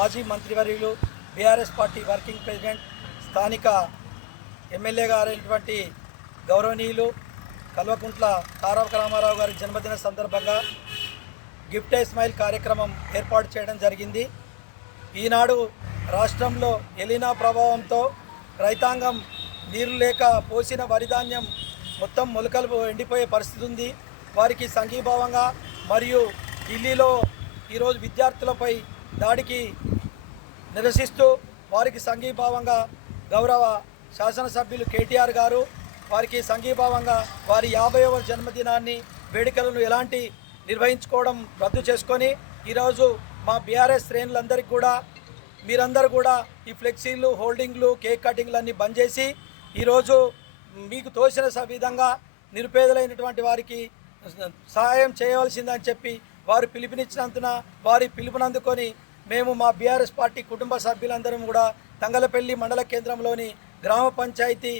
మాజీ మంత్రివర్యులు BRS party working president స్థానిక ఎమ్మెల్యే గారైనటువంటి గౌరవనీయులు కల్వకుంట్ల తారక రామారావు గారి జన్మదిన సందర్భంగా గిఫ్ట్ ఏ స్మైల్ కార్యక్రమం ఏర్పాటు చేయడం జరిగింది. ఈనాడు రాష్ట్రంలో ఎలినా ప్రభావంతో రైతాంగం నీరు లేక పోసిన వరిధాన్యం మొత్తం మొలకలు ఎండిపోయే పరిస్థితి ఉంది. వారికి సంఘీభావంగా మరియు ఢిల్లీలో ఈరోజు విద్యార్థులపై దాడికి నిరసిస్తూ వారికి సంఘీభావంగా గౌరవ శాసనసభ్యులు కేటీఆర్ గారు వారికి సంఘీభావంగా వారి 50వ జన్మదినాన్ని వేడుకలను ఎలాంటి నిర్వహించుకోవడం రద్దు చేసుకొని ఈరోజు మా బీఆర్ఎస్ శ్రేణులందరికీ కూడా మీరందరూ కూడా ఈ ఫ్లెక్సీలు హోల్డింగ్లు కేక్ కటింగ్లు అన్నీ బంద్ చేసి ఈరోజు మీకు తోచిన విధంగా నిరుపేదలైనటువంటి వారికి సహాయం చేయవలసిందని చెప్పి వారు పిలుపునిచ్చినందున వారి పిలుపునందుకొని మేము మా బీఆర్ఎస్ పార్టీ కుటుంబ సభ్యులందరం కూడా తంగలపల్లి మండల కేంద్రంలోని గ్రామ పంచాయతీ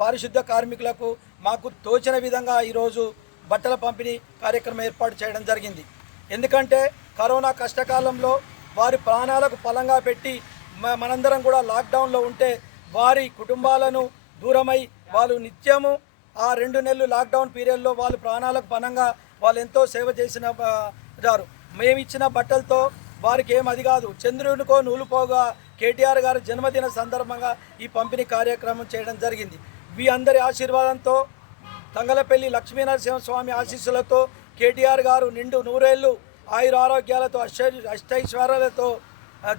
పారిశుద్ధ్య కార్మికులకు మాకు తోచిన విధంగా ఈరోజు బట్టల పంపిణీ కార్యక్రమం ఏర్పాటు చేయడం జరిగింది. ఎందుకంటే కరోనా కష్టకాలంలో వారి ప్రాణాలకు పలంగా పెట్టి మనందరం కూడా లాక్డౌన్లో ఉంటే వారి కుటుంబాలను దూరమై వాళ్ళు నిత్యము ఆ 2 నెలలు లాక్డౌన్ పీరియడ్లో వాళ్ళు ప్రాణాలకు పనంగా వాళ్ళు ఎంతో సేవ చేసిన జారు. మేము ఇచ్చిన బట్టలతో వారికి ఏం అది కాదు, చంద్రునికో నూలుపోగా కేటీఆర్ గారి జన్మదిన సందర్భంగా ఈ పంపిణీ కార్యక్రమం చేయడం జరిగింది. మీ అందరి ఆశీర్వాదంతో తంగలపల్లి లక్ష్మీనరసింహస్వామి ఆశీస్సులతో కేటీఆర్ గారు నిండు 100 ఏళ్ళు ఆయుర ఆరోగ్యాలతో అష్టైశ్వర్యాలతో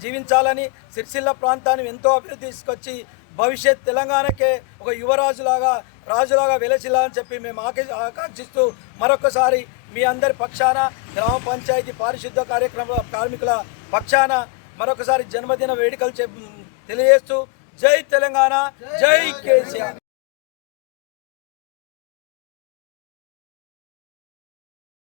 జీవించాలని, సిరిసిల్ల ప్రాంతాన్ని ఎంతో అభివృద్ధి తీసుకొచ్చి భవిష్యత్ తెలంగాణకే ఒక యువరాజులాగా రాజులాగా వెలసిల్లాలని చెప్పి మేము ఆకాంక్షిస్తూ మరొకసారి మీ అందరి పక్షాన గ్రామ పంచాయతీ పారిశుద్ధ కార్మికుల పక్షాన మరొకసారి జన్మదిన వేడుకలు తెలియజేస్తూ జై తెలంగాణ, జై కేసీఆర్.